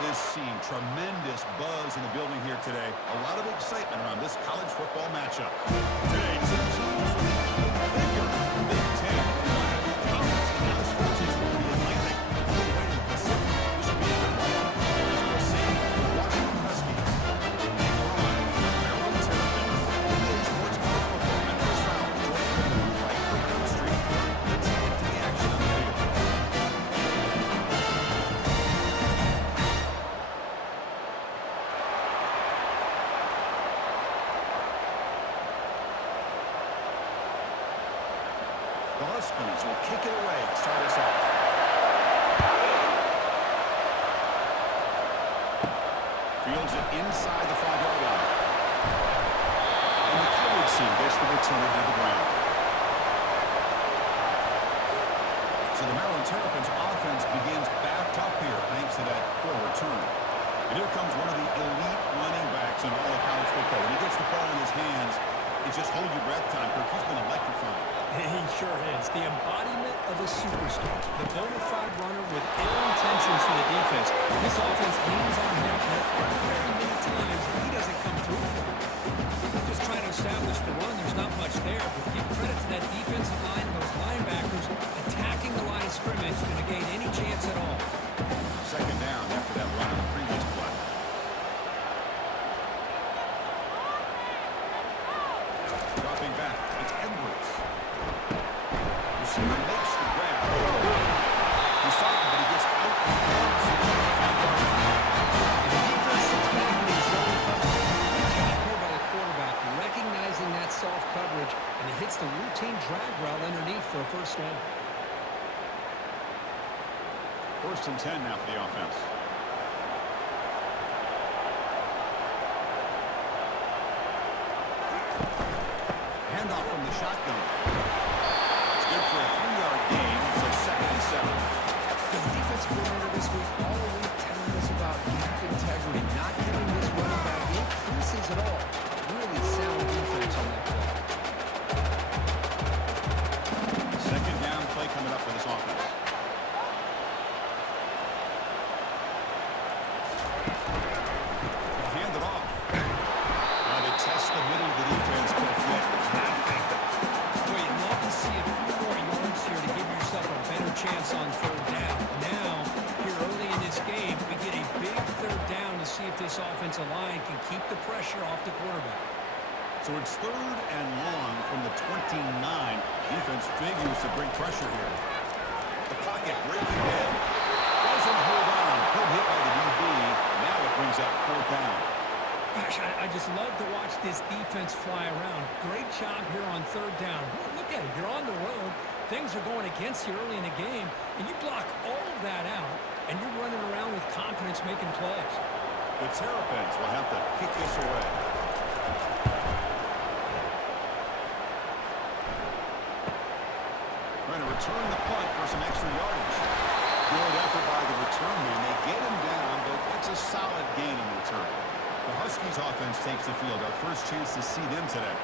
this scene. Tremendous buzz in the building here today. A lot of excitement around this college football matchup. Today, two teams from the bigger Big Ten conference. Now the stretch is from the Atlantic all the way to the Pacific. This should be a home as we'll see the Washington Huskies take on Maryland Terrapins. EA Sports College Football. And first round, Jordan right for Coach Street. Let's get to the action on the field. The Huskies will kick it away to start us off. Fields it inside the 5-yard line. And the coverage team gets the return to the ground. So the Maryland Terrapins offense begins backed up here thanks to that poor return. And here comes one of the elite running backs in all of college football. When he gets the ball in his hands, it's just hold your breath time. Kirk, he's been electrifying. He sure is. The embodiment of a superstar. The bona fide runner with ill intentions for the defense. This offense leans on him, and there aren't very many times he doesn't come through for them. Just trying to establish the run. There's not much there, but give credit to that defensive line, those linebackers attacking the line of scrimmage to negate any chance at all. Second down after that run on the previous play. Dropping back, it's Edwards. Receiver makes the grab. He's starting, but he gets out of bounds. And the defense sits back in his zone coverage. Good job here by the quarterback, recognizing that soft coverage, and he hits the routine drag route underneath for a first down. 1st and 10 now for the offense. Handoff from the shotgun. It's good for a 3-yard gain. It's a 2nd and 7. The defensive coordinator this week all week telling us about gap integrity, not giving this running back any creases at all. Really sound defense on that play. 2nd down play coming up for this offense. They'll hand it off. Now they test the middle of the defense, but yet nothing. Well, you'd love to see a few more yards here to give yourself a better chance on 3rd down. Now, here early in this game, we get a big 3rd down to see if this offensive line can keep the pressure off the quarterback. So it's 3rd and long from the 29. Defense figures to bring pressure here. The pocket breaking in. Doesn't hold on. Good hit by the DB. Now it brings up 4th down. Gosh, I just love to watch this defense fly around. Great job here on 3rd down. Look at it. You're on the road. Things are going against you early in the game, and you block all of that out, and you're running around with confidence making plays. The Terrapins will have to kick this away. Trying to return the punt for some extra yardage. Good effort by the return man. They get him down, but it's a solid gain in return. The Huskies offense takes the field. Our first chance to see them today.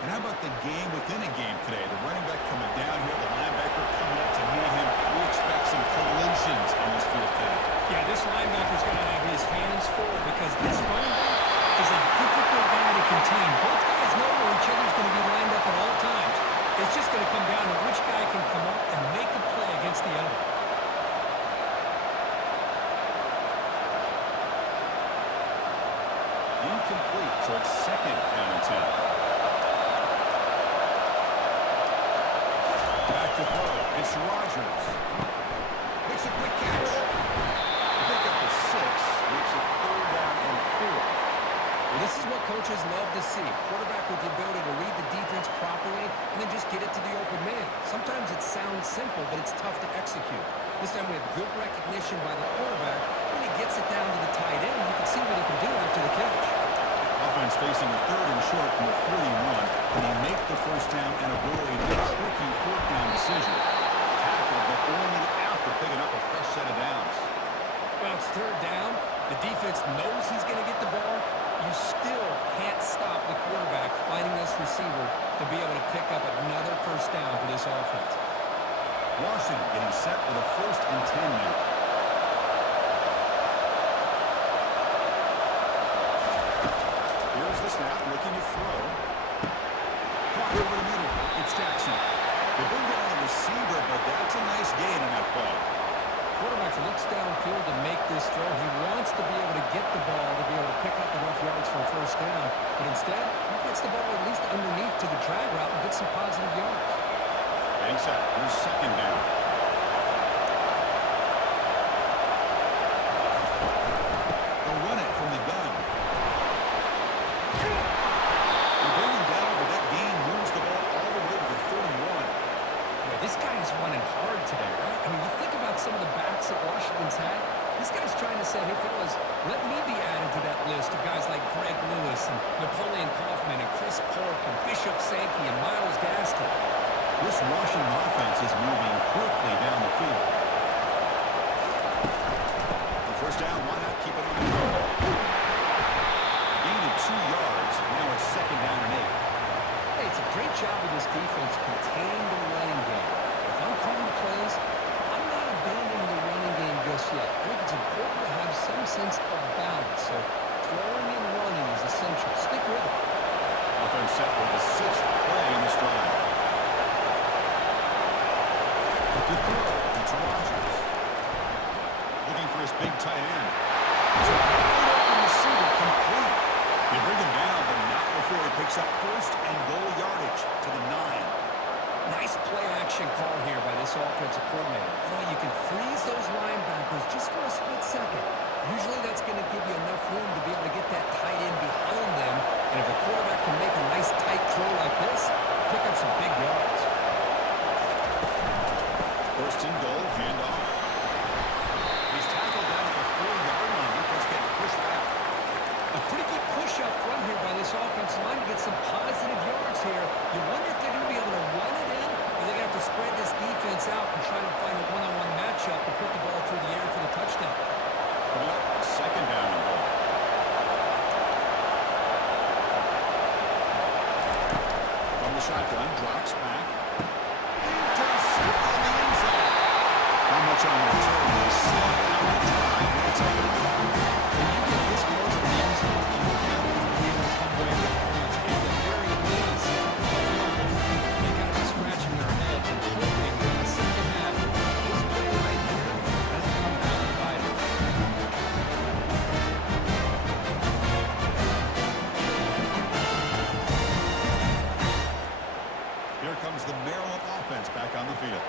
And how about the game within a game today? The running back coming down here, the linebacker coming up to meet him. We expect some collisions on this field today. Yeah, this linebacker's going to have his hands full because this running back is a difficult guy to contain. Both guys know where each other's going to be lined up at all times. It's just going to come down to which guy can come up and make a play against the other. Incomplete, so it's 2nd down and 10. Back to throw. It's Rogers. Makes a quick catch. The pickup is 6. Makes it 3rd down and 4. Well, this is what coaches love to see. Quarterback with the ability to read the defense properly and then just get it to the open man. Sometimes it sounds simple, but it's tough to execute. This time we have good recognition by the quarterback. When he gets it down to the tight end, you can see what he can do after the catch. Offense facing a 3rd and short from the 41. Can he make the first down and avoid a tricky 4th down decision? Tackled, but only after picking up a fresh set of downs. Well, it's 3rd down. The defense knows he's going to get the ball. You still can't stop the quarterback finding this receiver to be able to pick up another first down for this offense. Washington getting set with a 1st and 10 now. this throw. He wants to be able to get the ball to be able to pick up enough yards for a first down. But instead, he gets the ball at least underneath to the drag route and gets some positive yards. Thanks out. Here's second down. They'll run it from the gun. They bring him down, but that gain moves the ball all the way to the 31. Yeah, this guy is running hard today, right? I mean, you think about some of the backs that Washington's had. This guy's trying to say, hey, fellas, let me be added to that list of guys like Greg Lewis and Napoleon Kaufman and Chris Polk and Bishop Sankey and Myles Gaskin. This Washington offense is moving quickly down the field. The first down, why not keep it on the road? Gain of 2 yards. Now it's second down and 8. Hey, it's a great job of this defense containing the running game. If I'm calling the plays, I'm not abandoning the running game just yet. I think it's important to have some sense of balance. So throwing and running is essential. Stick with it. Offense set for the 6th play in this drive. To throw, it's Rodgers. Looking for his big tight end. It's a wide open receiver, complete. They bring him down, but not before he picks up first and goal yardage to the 9. Nice play action call here by this offensive coordinator. You know, you can freeze those linebackers just for a split second. Usually that's going to give you enough room to be able to get that tight end behind them. And if a quarterback can make a nice tight throw like this, pick up some big yards. First and goal, handoff. He's tackled down at the 4-yard line. Defense getting pushed back. A pretty good push up front here by this offensive line to get some positive yards here. You wonder if they're going to be able to run it in, or they're going to have to spread this defense out and try to find a one-on-one matchup to put the ball through the air for the touchdown. Coming up, second down and goal. From the shotgun, drops back. Intercepted in the end zone. Not much on the return. They snuff out the drive with the takeaway. When you get this close to the end zone, you will count to be able to come away with points. At the very least, they got to be scratching their heads and hoping in the second half this play right here doesn't come down to bite them. Here comes the Maryland offense back on the field.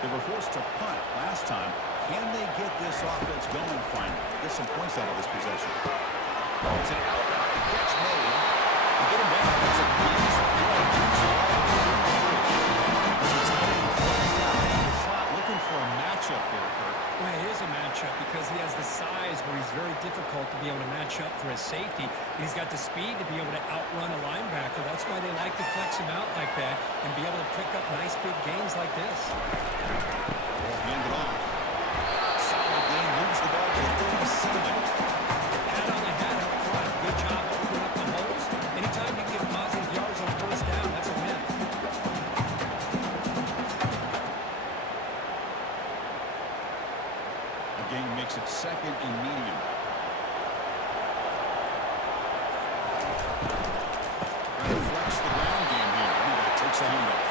They were forced to punt last time. Can they get this offense going finally? Get some points out of this possession. It's an out-route catch made. To get him down, it's a nice play. As the tight end flies out in the slot, looking for a matchup there, Kurt. Well, it is a matchup because he has the size where he's very difficult to be able to match up for his safety. He's got the speed to be able to outrun a linebacker. That's why they like to flex him out like that and be able to pick up nice big gains like this. They'll hand it off. Solid gain, moves the ball to the 37. Pat on the hat up front. Good job opening up the holes. Anytime you get positive yards on first down, that's a win. The gain makes it second and medium. Trying to flex the ground game here. Running back takes a handoff.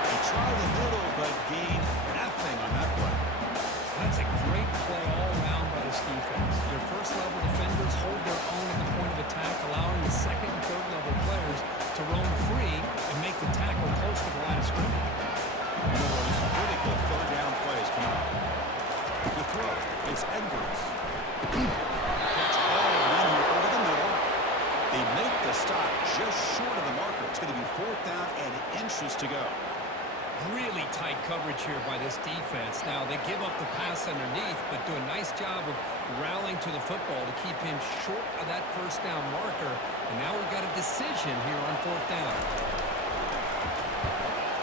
They tried a little, but gained nothing on that play. That's a great play all around by this defense. Your first-level defenders hold their own at the point of attack, allowing the second and third-level players to roam free and make the tackle close to the line of scrimmage. One of those critical third-down plays coming up. The throw, it's Edwards. Catch all in here over the middle. They make the stop just short of the marker. It's going to be fourth down and inches to go. Really tight coverage here by this defense. Now, they give up the pass underneath, but do a nice job of rallying to the football to keep him short of that first down marker. And now we've got a decision here on fourth down.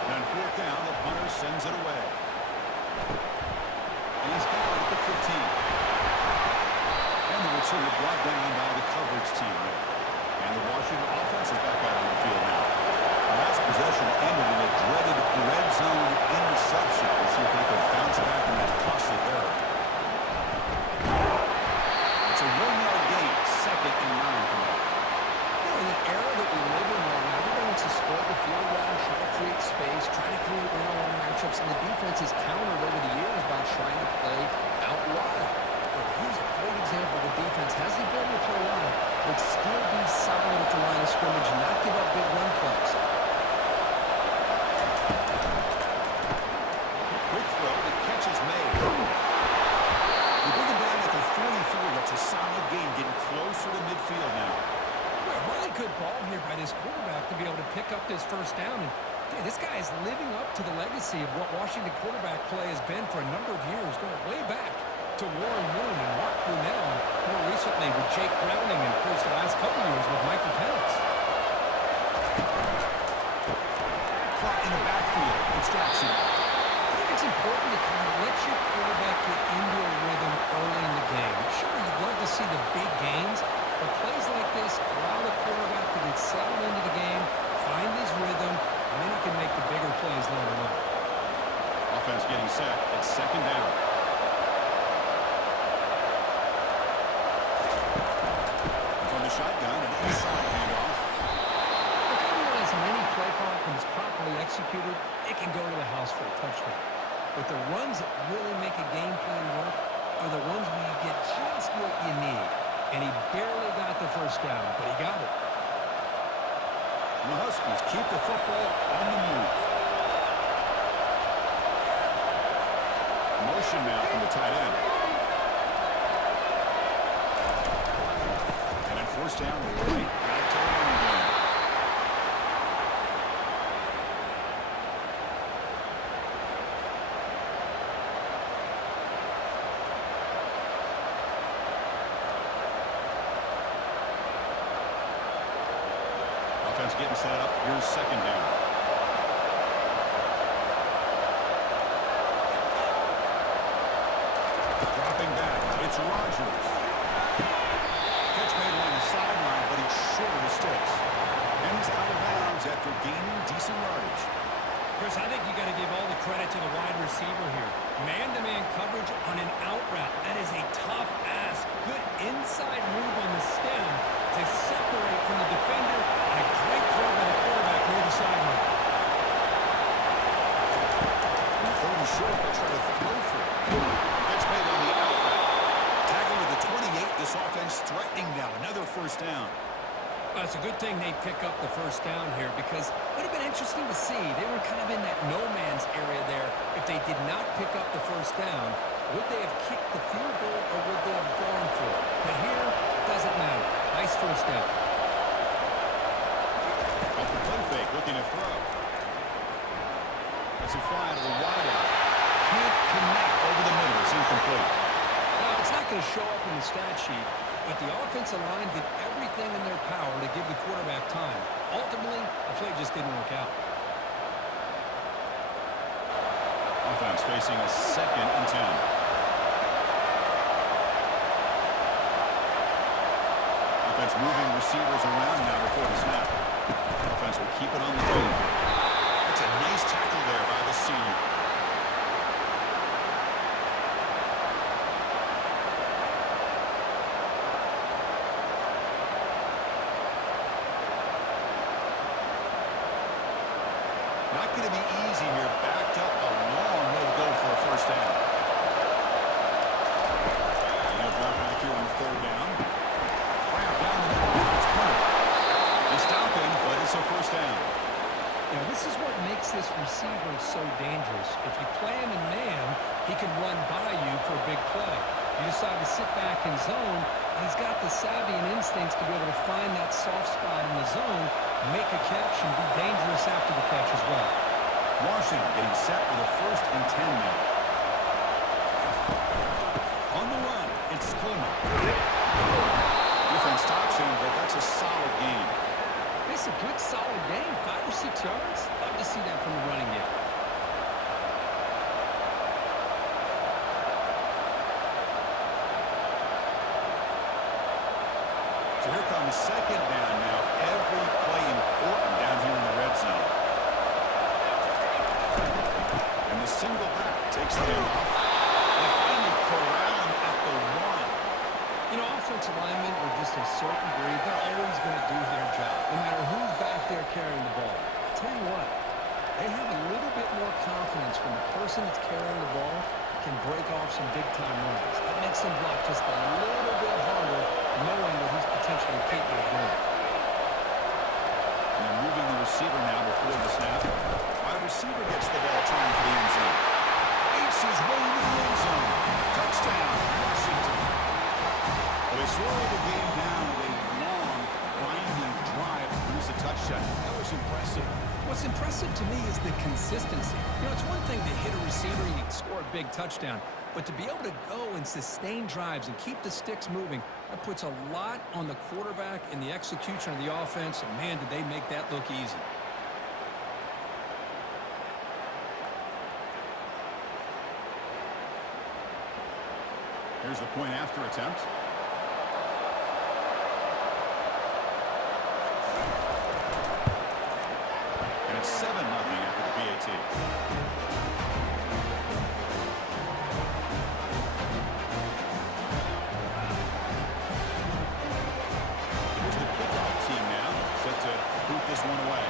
And on fourth down, the punter sends it away. And he's got it at the 15. And the return brought down by the coverage team there. And the Washington offense is back out on the field now. The last possession ended in a dreaded red zone interception. Let's see if they can bounce back from that costly error. It's a 1-yard gain, second and 9 coming up. You know, in the era that we live in right now, everybody wants to spread the field around, try to create space, try to create one-on-one matchups, and the defense has countered over the years by trying to play out wide. But here's a great pick up this first down. And dude, this guy is living up to the legacy of what Washington quarterback play has been for a number of years, going way back to Warren Moon and Mark Brunell, and more recently with Jake Browning, and of course the last couple years with Michael Penix. Caught in the backfield. It's Jackson. I think it's important to kind of let your quarterback get into a rhythm early in the game. Sure, you'd love to see the big gains, but plays like this allow the quarterback to get settled into the game, find his rhythm, and then he can make the bigger plays later on. Offense getting set. It's second down. From the shotgun, an inside handoff. If anyone has many play call and is properly executed, it can go to the house for a touchdown. But the runs that really make a game plan work are the ones where you get just what you need. And he barely got the first down, but he got it. And the Huskies keep the football on the move. Motion now from the tight end. And then first down, right back to the running game. Offense getting set up. Here's second down. Dropping back. It's Rodgers. Catch made along the sideline, but he's short of the sticks. And he's out of bounds after gaining decent yardage. Chris, I think you got to give all the credit to the wide receiver here. Man-to-man coverage on an out route. That is a tough ask. Good inside move on the stem to separate from the defender. And a great throw by the quarterback near the sideline. And third and short, they'll try to throw for it. Catch made on the out route. Tackle to the 28. This offense threatening now. Another first down. Well, it's a good thing they pick up the first down here because it would have been interesting to see. They were kind of in that no-man's area there. If they did not pick up the first down, would they have kicked the field goal or would they have gone for it? But here, it doesn't matter. Nice first down. Off the play fake, looking to throw. That's a fly to the wide out. Can't connect over the middle. It's incomplete. Well, it's not going to show up in the stat sheet, but the offensive line did everything in their power to give the quarterback time. Ultimately, the play just didn't work out. Offense facing a second and 10. Offense moving receivers around now before the snap. Offense will keep it on the field. That's a nice tackle there by the senior. Not going to be easy here. Backed up a long way to go for a first down. And they'll drop back here on third down. Wow, down the middle. It's punted. They stop him, but it's a first down. Now, this is what makes this receiver so dangerous. If you play him in man, he can run by you for a big play. You decide to sit back in zone, and he's got the savvy and instincts to be able to find that soft spot in the zone, make a catch, and be dangerous after the catch as well. Washington getting set with a first and 10 now. On the run, it's Coleman. Defense stops him, but that's a solid gain. It's a good, solid game. 5 or 6 yards. Love to see that from the running game. So here comes second down now. Every play important down here in the red zone. And the single back takes the handoff. They finally corral him at the 1. You know, offensive linemen are just a certain breed. They're always going to do their job, no matter who's back there carrying the ball. I'll tell you what, they have a little bit more confidence when the person that's carrying the ball can break off some big-time runs. That makes them block just a little bit harder, knowing what he's potentially capable of doing. And they're moving the receiver now before the snap. Wide receiver gets the ball trying for the end zone. Fights his way into the end zone. Touchdown, Washington. Well, they slow the game down with a long, grinding drive to produce a touchdown. check. That was impressive. What's impressive to me is the consistency. It's one thing to hit a receiver and you can score a big touchdown, but to be able to go and sustain drives and keep the sticks moving, that puts a lot on the quarterback and the execution of the offense, and man, did they make that look easy. Here's the point after attempt. And it's 7-0 after the PAT. Here's the kickoff team now, set to boot this one away.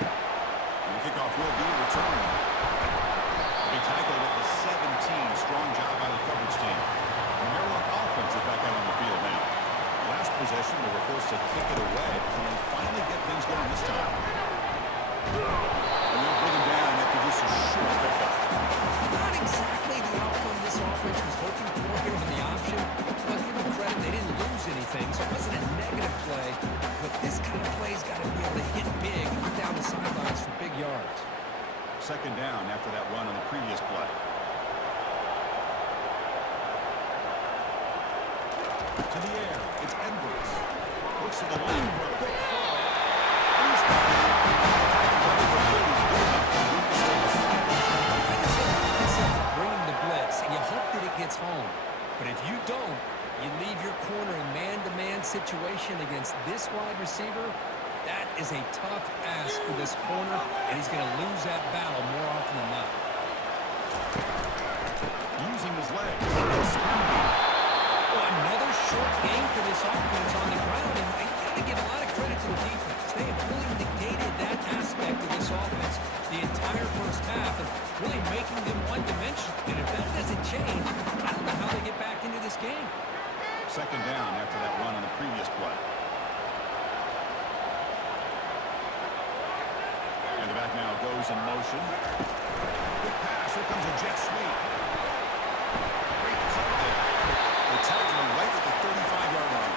And the kickoff will be returned. He tackled at the 17. Strong job by the coverage team. The Maryland offense is back out on the field now. Last possession, they were forced to kick it away. Can they finally get things going this time? And they'll bring him down after just a short pickup. Not exactly the outcome this offense was hoping for here on the option. But give them credit, they didn't lose anything, so it wasn't a negative play. But this kind of play's got to be able to hit big and get down the sidelines for big yards. Second down after that run on the previous play. To the air, it's Edwards. Looks to the left for a quick throw. He's got it. Bringing the blitz, and you hope that it gets home. But if you don't, you leave your corner in man-to-man situation against this wide receiver. That is a tough ask for this corner, and he's going to lose that battle more often than not. Using his legs. Well, another short game for this offense on the ground, and you got to give a lot of credit to the defense. They have really negated that aspect of this offense the entire first half, and really making them one-dimensional. And if that doesn't change, I don't know how they get back into this game. Second down after that run on the previous play. And the back now goes in motion. Good pass. Here comes a jet sweep. Great cut there. They tackle him right at the 35-yard line.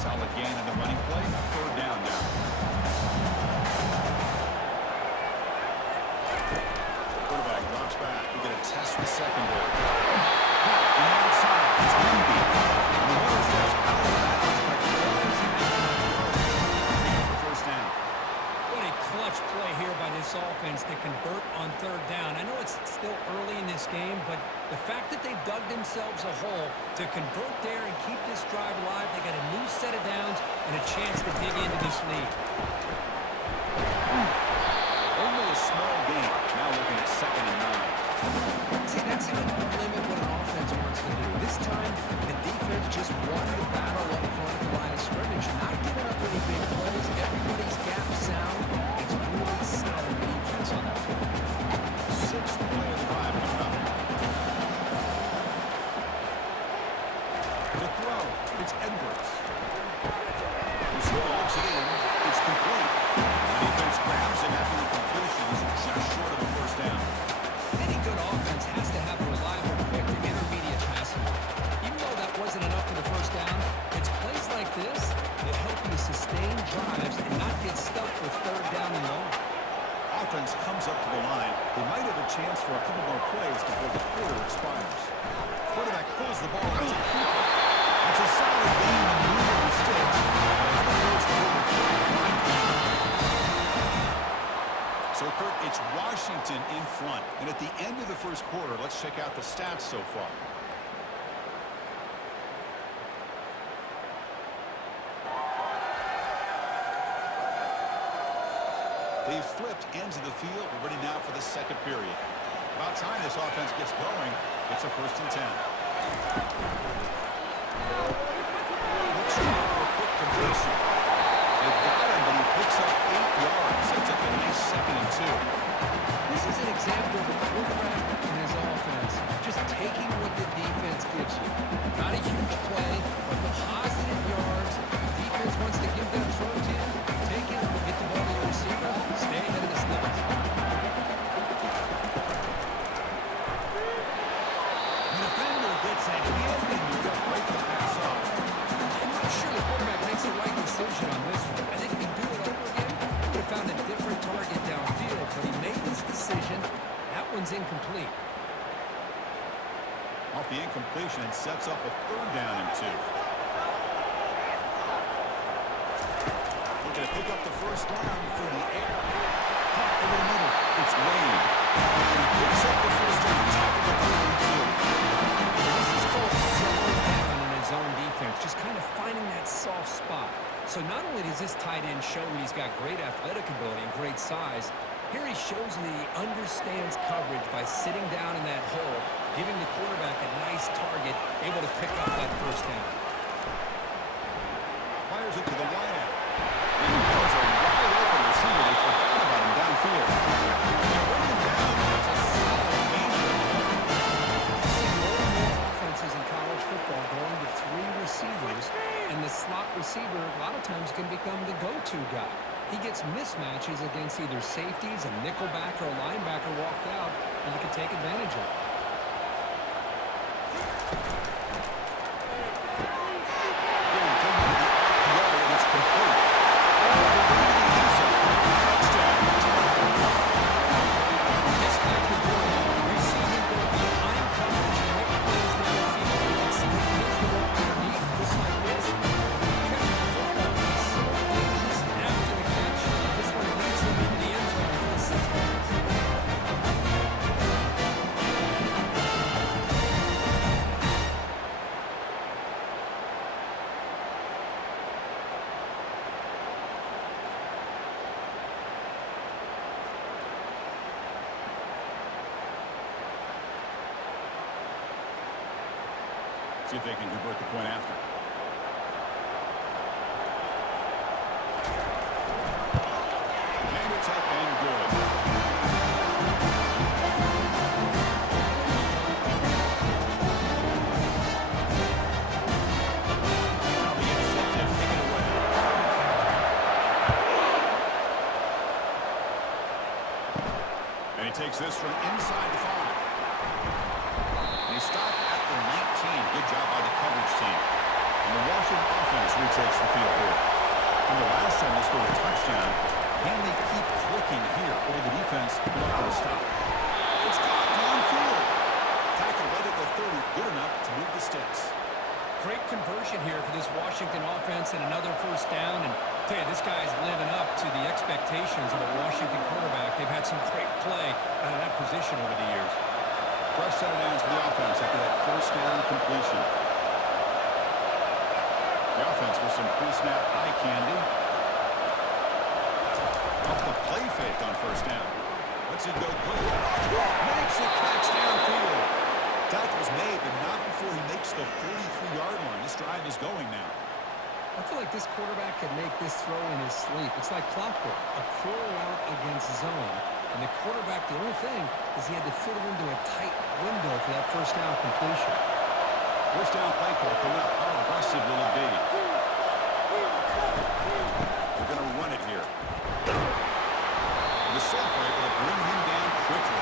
Solid gain in the running play. Third down now. Quarterback drops back. We're going to test the secondary. On the outside, it's Wimby. And the runner says out of bounds. First down. What a clutch play here by this offense to convert on third down. I know it's still early in this game, but the fact that they've dug themselves a hole to convert there and keep this drive alive, they got a new set of downs and a chance to dig into this lead. Only a small gain. Now looking at 2nd and 9. See, that's how you limit what an offense wants to do. This time, the defense just won the battle up front at the line of scrimmage, not giving up any big plays. Everybody's gap sound. It's really solid defense on that play. 6th play of the drive coming up. The throw. It's Edwards. Receiver looks it in. It's complete. The defense grabs it after the completion. Just short of the first down. Any good offense has to have a reliable, quick, and intermediate passing. Even though that wasn't enough for the first down, it's plays like this that help you sustain drives and not get stuck with third down and long. Offense comes up to the line. They might have a chance for a couple more plays before the quarter expires. Quarterback pulls the ball. It's a keeper. It's a solid game and moving the sticks. So, Kurt, it's Washington in front. And at the end of the first quarter, let's check out the stats so far. They've flipped ends of the field. We're ready now for the second period. About time this offense gets going. It's a 1st and 10. Looks for a quick completion. They've got him, but he picks up 8 yards. Sets up a nice 2nd and 2. This is an example of a quarterback and his offense just taking what the defense gives you. Not a huge play, but positive yards. The defense wants to give that throw to you. Take it, decision on this one. I think if he do it over again, he would have found a different target downfield, but he made this decision. That one's incomplete. Off the incompletion, and sets up a 3rd down and 2. Looking to pick up the 1st down through the air. Caught over the middle. It's Wade. And he picks up the 1st down. Tackle the 3rd and 2. This is called slowing down in his own defense, just kind of finding that soft spot. So not only does this tight end show that he's got great athletic ability and great size, here he shows that he understands coverage by sitting down in that hole, giving the quarterback a nice target, able to pick up that 1st down. Fires it to the wideout. And he throws a wide open receiver. They forgot about him downfield. They're running down. It's a solid game. I see more and more offenses in college football going to 3 receivers, and the slot receiver a lot of times can become the go-to guy. He gets mismatches against either safeties, a nickelback, or a linebacker walked out, and he can take advantage of it. See if they can convert the point after. And it's up and good. Now the incentive taken away. And he takes this from inside the 5. And he stopped at the 19. Good job by the coverage team. And the Washington offense retakes the field here. And the last time they scored a touchdown, can they keep clicking here, or the defense not going to stop? It's caught downfield. Tackle right at the 30, good enough to move the sticks. Great conversion here for this Washington offense and another 1st down. And I tell you, this guy's living up to the expectations of a Washington quarterback. They've had some great play out of that position over the years. Fresh set of downs for the offense after that 1st down completion. The offense with some pre-snap eye candy. Off the play fake on 1st down. Lets it go quick. Makes a catch downfield. Tackle's made, but not before he makes the 43-yard line. This drive is going now. I feel like this quarterback could make this throw in his sleep. It's like clockwork, a curl route against zone. And the quarterback, the only thing is he had to fit it into a tight window for that 1st down completion. 1st down play call coming up. How aggressive will it be? They're going to run it here. The set right will bring him down quickly.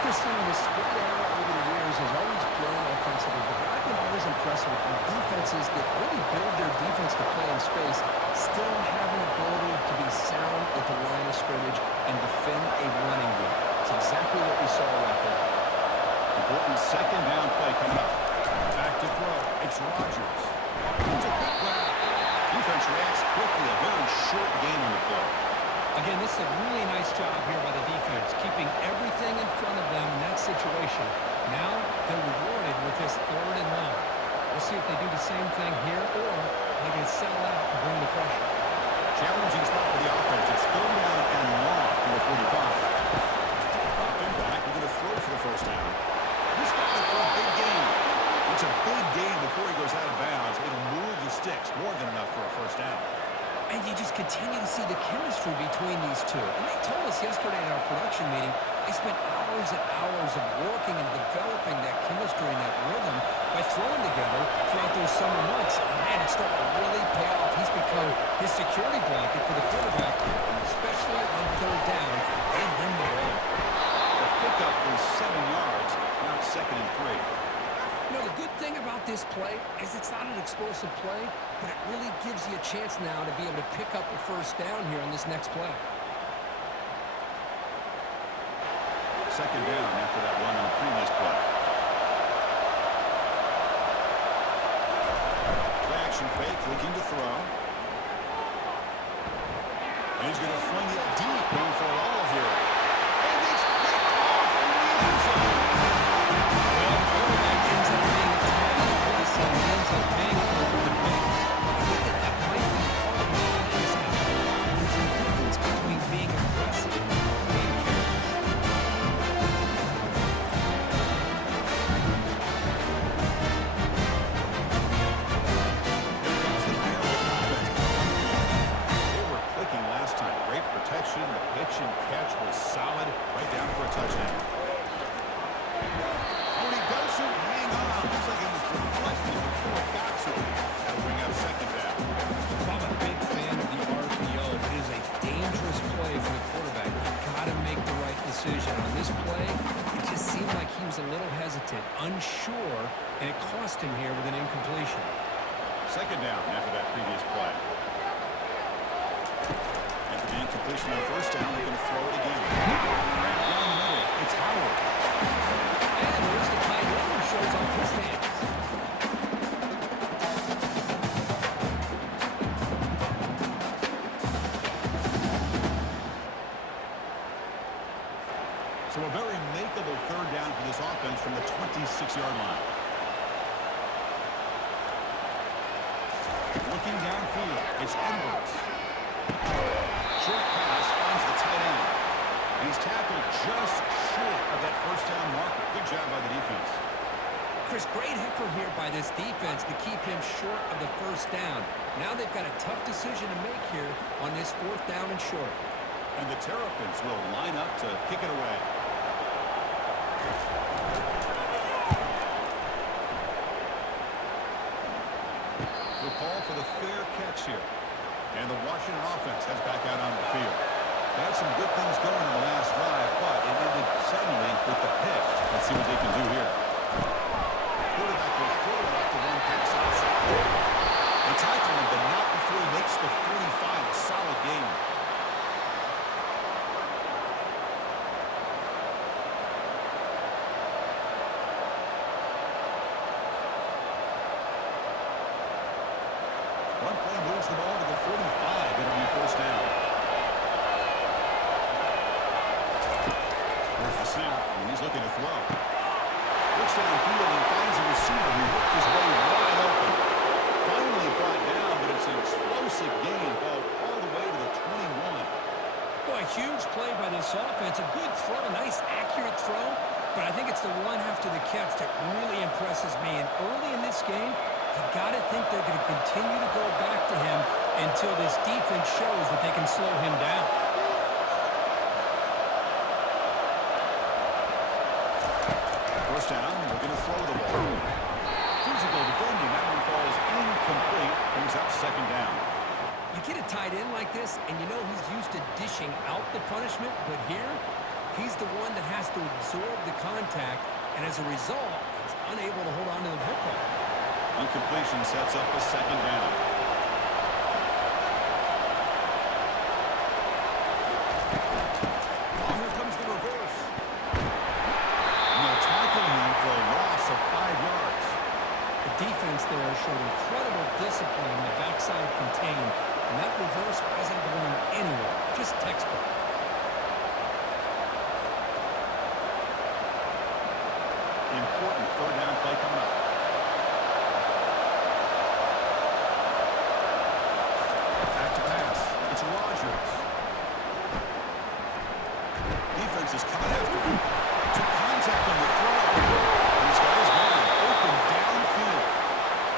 Christian, the split area over the years has always grown offensively, but I've been always impressed with the defenses that really build their defense to play in space, still have an ability to be sound at the line of scrimmage and defend a running game. It's exactly what we saw right there. Important 2nd down play coming up. Back to throw. It's Rodgers. It's a quick grab. Defense reacts quickly. A very short gain on the play. Again, this is a really nice job here by the defense, keeping everything in front of them in that situation. Now they're rewarded with this 3rd and long. We'll see if they do the same thing here or they can settle out and bring the pressure. Challenging spot for the offense. It's 3rd down and long to the 45. Dropped him back. We're going to throw for the 1st down. He's got it for a big gain. It's a big gain before he goes out of bounds. It'll move the sticks. More than enough for a 1st down. And you just continue to see the chemistry between these two. And they told us yesterday in our production meeting, they spent hours and hours of working and developing that chemistry and that rhythm by throwing together throughout those summer months. And man, it's starting to really pay off. He's become his security blanket for the quarterback, and especially on 3rd down, and him the ball. The pickup was 7 yards, now it's 2nd and 3. You know, the good thing about this play is it's not an explosive play, but it really gives you a chance now to be able to pick up a first down here on this next play. Second down after that run on the previous play. Play action fake, looking to throw. And he's going to fling it deep, going for it all here. And it's picked off in the end zone. Well, the quarterback ends up being a tad aggressive and ends up paying for it with a pick. I think that might be part of his playing style. There's a difference between being aggressive and being careless. Here comes the Maryland offense. They were clicking last time. Great protection. The pitch and catch was solid. Right down for a touchdown. When he doesn't hang on, looks like it was deflected before it got to him. That'll bring up second down. I'm a big fan of the RPO. It is a dangerous play for the quarterback. You've got to make the right decision. On this play, it just seemed like he was a little hesitant, unsure, and it cost him here with an incompletion. Second down after that previous play. After the incompletion on first down, they're going to throw it again. Down the middle, it's Howard. And there's the tight end who shows off his hands. So a very makeable third down for this offense from the 26-yard line. Looking downfield, it's Edwards. Short pass finds the tight end. And he's tackled just short of that first down marker. Good job by the defense. Chris, great effort here by this defense to keep him short of the first down. Now they've got a tough decision to make here on this fourth down and short. And the Terrapins will line up to kick it away. We'll call for the fair catch here. And the Washington offense heads back out on the field. They had some good things going in the last drive, but it ended suddenly with the pick. Let's see what they can do here. Quarterback will throw it off the one pass option. They tackle him, but not before he makes the 45. A solid game. One play moves the ball to the 45. It'll be first down. There's the snap, and he's looking to throw. Looks downfield and finds a receiver who worked his way wide open. Finally brought down, but it's an explosive gain. Ball all the way to the 21. Boy, huge play by this offense. A good throw, a nice accurate throw. But I think it's the one after the catch that really impresses me. And early in this game, you got to think they're going to continue to go back to him until this defense shows that they can slow him down. First down, we're going to throw the ball. Physical defending, that one falls incomplete. Brings up second down. You get a tight end like this, and you know he's used to dishing out the punishment, but here, he's the one that has to absorb the contact, and as a result, he's unable to hold on to the football. Incompletion sets up a second down. Oh, here comes the reverse. And they'll tackle him for a loss of 5 yards. The defense there showed incredible discipline in the backside contained, and that reverse wasn't going anywhere, just textbook. Important third down play coming up. Back to pass. It's Rodgers. Defense is coming after him. Took contact on the throw. And he's got his man open downfield.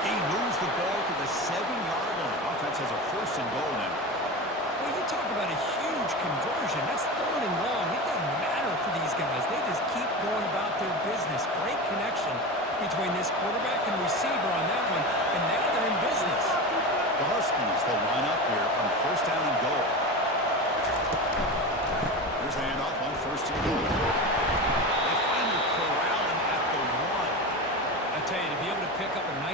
He moves the ball to the 7-yard line. Offense has a first and goal now. Well, you talk about a huge conversion. That's third and long. It doesn't matter for these guys. They just keep going about their business. Great connection between this quarterback and receiver on that one, and now they're in business. The Huskies, they'll line up here on first down and goal. Here's the handoff on first and goal. They finally corral him at the 1. I tell you,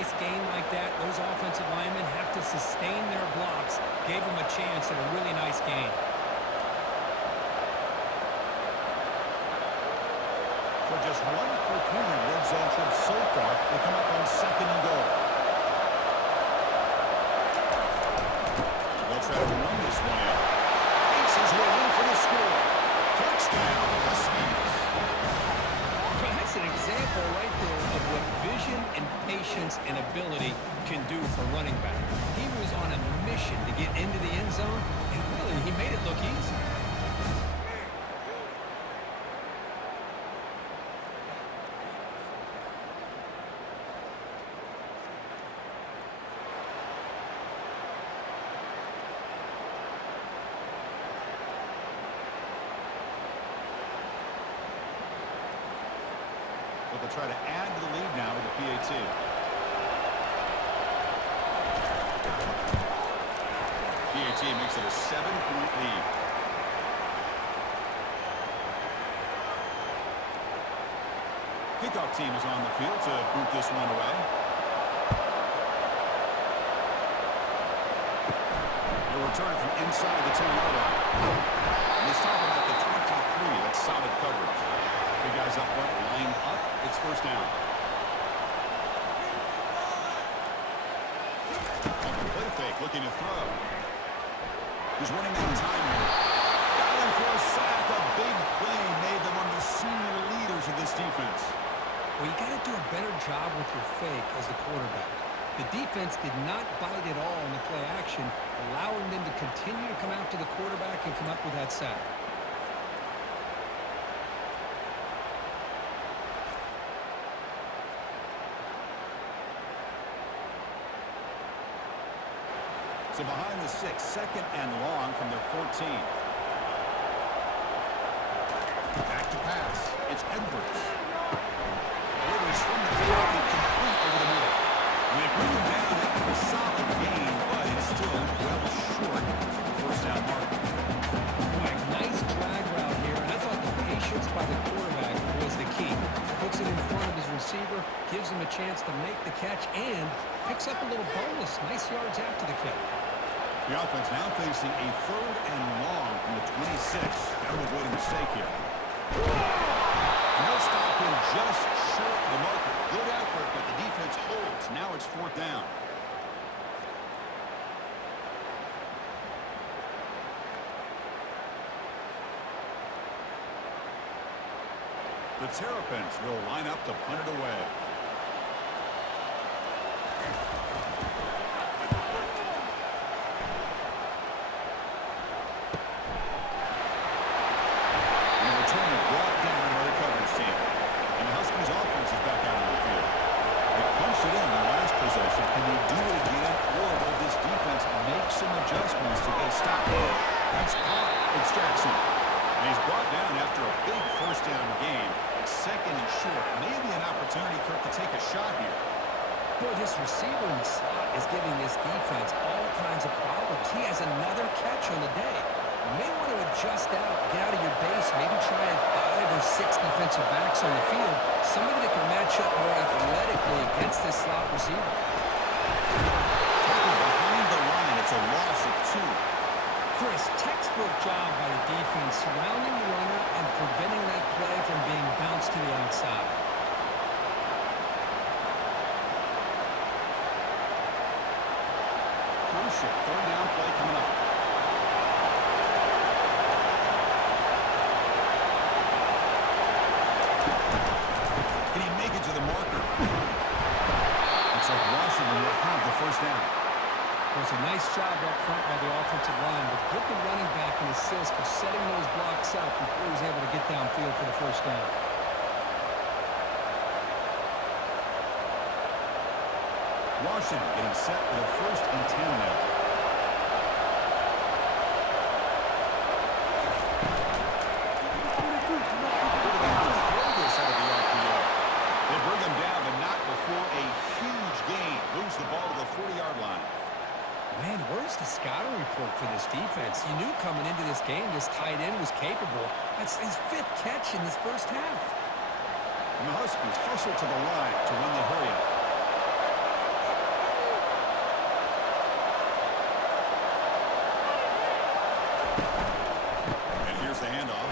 close game like that, those offensive linemen have to sustain their blocks. Gave them a chance at a really nice game. For just 1 completed red zone trip so far, they come up on 2nd and goal. They'll try to run this one out. Pace his way in for the score. Touchdown, Huskies. That's an example right there of what vision and patience and ability can do for running back. He was on a mission to get into the end zone, and really, he made it look easy. But they'll try to add to the lead now with the PAT. PAT makes it a 7-point lead. Kickoff team is on the field to boot this one away. They'll return it from inside the 10-yard line. And they stop him at the 23. That's solid coverage. Big guys up front, lined up. It's first down. Play the fake, looking to throw. He's running out of time here. Got him for a sack. A big play made them one of the senior leaders of this defense. Well, you got to do a better job with your fake as the quarterback. The defense did not bite at all in the play action, allowing them to continue to come after the quarterback and come up with that sack. So behind the 6, 2nd and long from their 14. Back to pass. It's Edwards. Delivers from the pocket, complete over the middle. And they bring him down after a solid gain, but it's still well short of the first down mark. Boy, nice drag route here, and I thought the patience by the quarterback was the key. Puts it in front of his receiver, gives him a chance to make the catch, and picks up a little bonus. Nice yards after the catch. The offense now facing a 3rd and long from the 26. Got to avoid a mistake here. And they'll stop him just short of the marker. Good effort, but the defense holds. Now it's 4th down. The Terrapins will line up to punt it away. Adjustments to get a stop. That's caught. It's Jackson. And he's brought down after a big first down game. 2nd and short. Maybe an opportunity, Kirk, to take a shot here. Boy, this receiver in the slot is giving this defense all kinds of problems. He has another catch on the day. You may want to adjust out, get out of your base, maybe try 5 or 6 defensive backs on the field. Somebody that can match up more athletically against this slot receiver. It's a loss of 2. Chris, textbook job by the defense surrounding the runner and preventing that play from being bounced to the outside. Crucial 3rd down play coming up. Can he make it to the marker? Looks like Washington will have the first down. It was a nice job up front by the offensive line, but good the running back and assist for setting those blocks up before he was able to get downfield for the first down. Washington getting set for the 1st and 10 now. They bring him down, but not before a huge gain. Moves the ball to the 40-yard line. Man, where's the scouting report for this defense? You knew coming into this game this tight end was capable. That's his 5th catch in this first half. And the Huskies hustle to the line to run the hurry up. the handoff.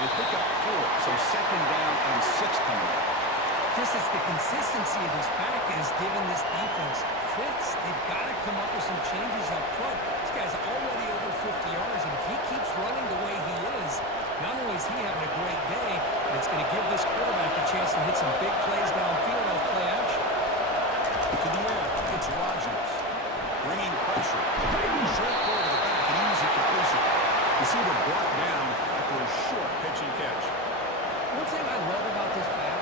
They pick up 4, so second down and 6 coming up. Chris, it's the consistency of this back that has given this defense fits. They've got to come up with some changes up front. This guy's already over 50 yards, and if he keeps running the way he is, not only is he having a great day, but it's going to give this quarterback a chance to hit some big plays downfield off play action. To the air, it's Rodgers. Bringing pressure. Short ball to the back, an easy completion. Receiver brought down after a short pitch and catch. One thing I love about this back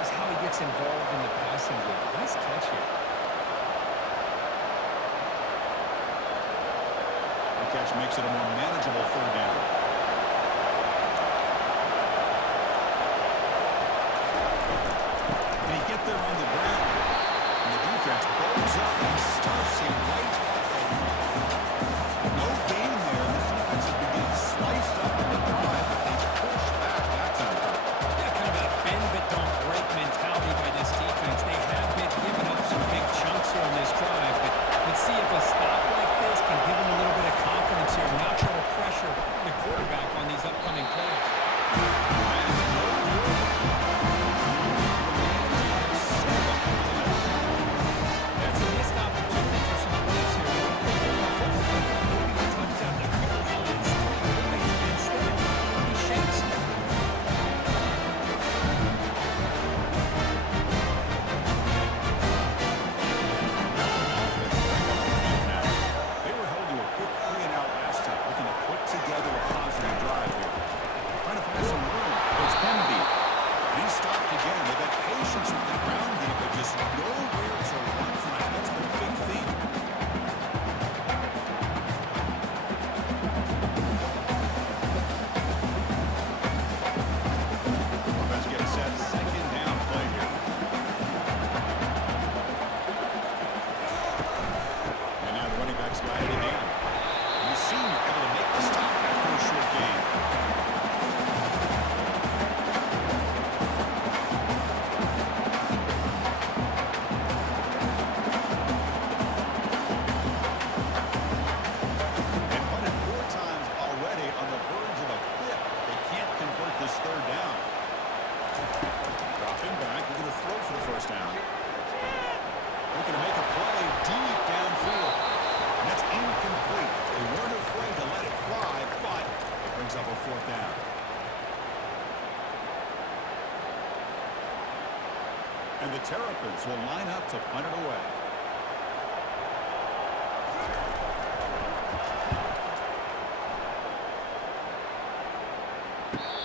is how he gets involved in the passing game. Nice catch here. The catch makes it a more manageable third down. Can he get there on the ground? And the defense blows up and stuffs him right at the line. No gain there. This defense has been getting sliced up in the drive, but they push back that time. Yeah, kind of a bend but don't break mentality by this defense. They have been giving up some big chunks here on this drive, but let's see if a stop like this can give them a little bit of confidence here, not try to pressure the quarterback on these upcoming plays. That's a missed opportunity for some plays here. Maybe a touchdown there. Instead, he shakes it. They were held to a quick 3-and-out last time, looking to put together a positive drive here. Trying to find some room. It's Penby. He's stopped again. They've had patience with the ground game, but just nowhere to run from. That's been a big theme. Let's get a set second down play here. And now the running back's got it again. He seemed able to make the stop after a short gain. They've punted 4 times already on the verge of a 5th. They can't convert this third down. Dropping back, looking to throw for the first down. Looking to make a play deep downfield. And that's incomplete. They weren't afraid to let it fly, but it brings up a 4th down. And the Terrapins will line up to punt it away.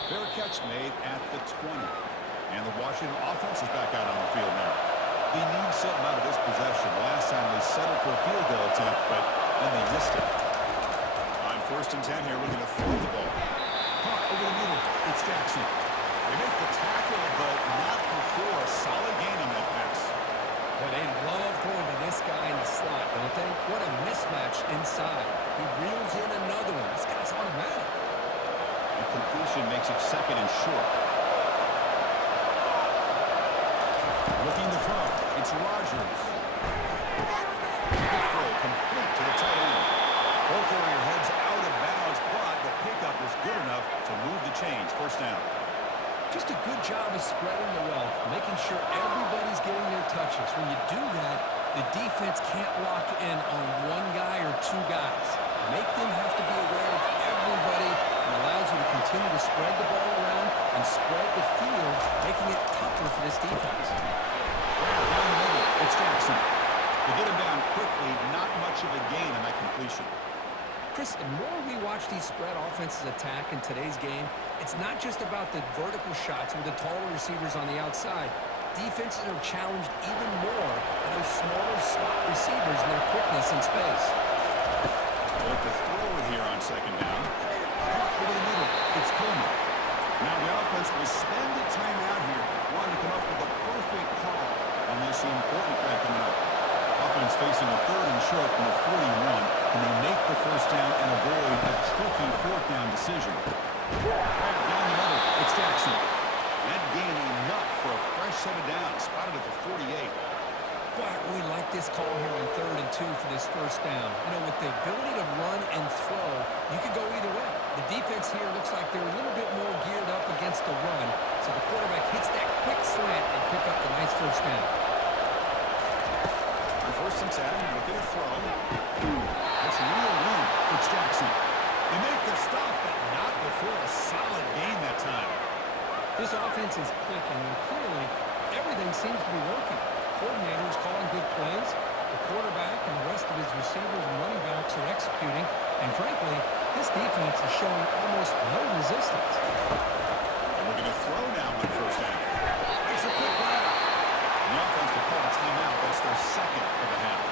Fair catch made at the 20. And the Washington offense is back out on the field now. They need something out of this possession. Last time they settled for a field goal attempt, but then they missed it. On 1st and 10 here, looking to throw the ball. Caught over the middle. It's Jackson. They make the tackle, but not before a solid gain on that pass. Well, they love going to this guy in the slot, don't they? What a mismatch inside. He reels in another one. This guy's automatic. The completion makes it 2nd and short. Looking to throw. It's Rodgers. Good throw, complete to the tight end. Both area heads out of bounds, but the pickup is good enough to move the chains. First down. Just a good job of spreading the wealth, making sure everybody's getting their touches. When you do that, the defense can't lock in on one guy or 2 guys. Make them have to be aware of everybody, and allows you to continue to spread the ball around and spread the field, making it tougher for this defense. Down the middle, it's Jackson. They get him down quickly, not much of a gain on that completion. Chris, the more we watch these spread offenses attack in today's game, it's not just about the vertical shots with the taller receivers on the outside. Defenses are challenged even more by those smaller slot receivers and their quickness in space. Look to throw it here on 2nd down. Over the middle, it's Coleman. Now the offense will spend the timeout here, wanting to come up with a perfect call on this important play coming up. Offense facing a 3rd and short from the 41. Can they make the first down and avoid a tricky 4th down decision? Right down the middle, it's Jackson. That gain enough for a fresh set of downs, spotted at the 48. Boy, I really like this call here on 3rd and 2 for the this first down. You know, with the ability to run and throw, you could go either way. The defense here looks like they're a little bit more geared up against the run, so the quarterback hits that quick slant and pick up the nice first down. On 1st and 10, looking to throw. It's real room. It's Jackson. They make the stop, but not before a solid gain that time. This offense is clicking, and clearly everything seems to be working. Coordinators calling good plays. The quarterback and the rest of his receivers and running backs are executing. And frankly, this defense is showing almost no resistance. And we're going to throw now on 1st down. Makes a quick run. The offense will call a timeout. That's their second of the half.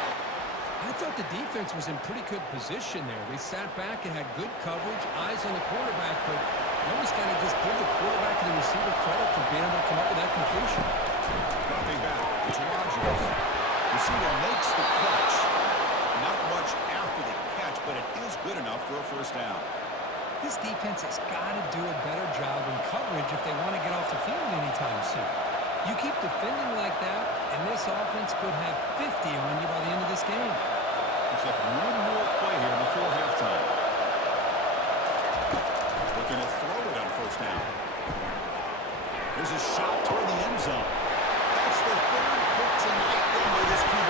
I thought the defense was in pretty good position there. They sat back and had good coverage, eyes on the quarterback, but you almost got to just give the quarterback and the receiver credit for being able to come up with that completion. Dropping back, it's Rodgers. Receiver makes the catch. Not much after the catch, but it is good enough for a 1st down. This defense has got to do a better job in coverage if they want to get off the field anytime soon. You keep defending like that, and this offense could have 50 on you by the end of this game. Looks like one more play here before halftime. Looking to throw it on 1st down. There's a shot toward the end zone. That's the 3rd pick tonight by this team.